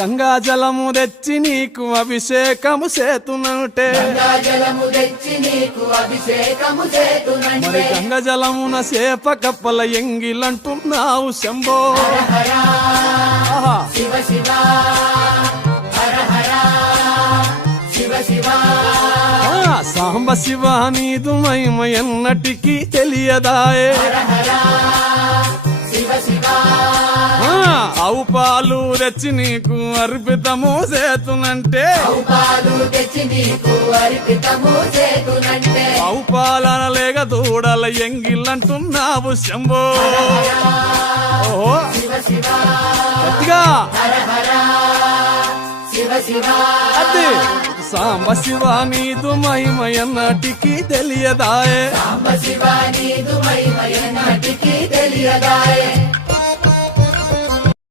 గంగా జలము తెచ్చి నీకు అభిషేకము అభిషేకము మరి చేతునంటే గంగ జలమున సేప కప్పల ఎంగిలంటున్నావు శంభో. శివ శివ. హర హర. శివ శివ. ఆ, సాంబ శివ నీదు మహిమ ఎన్నటికీ తెలియదాయే. పాలు తెచ్చి నీకు అర్పితము చేతునంటే ఆవు పాలన లేక దూడల ఎంగిలంటున్నావు శంభో. ఓహో. గట్టిగా. అదే. సాంబ శివ నీదు మహిమ ఎన్నటికీ తెలియదాయే. సాంబ శివ నీదు మహిమయ నాటికి తెలియదాయే.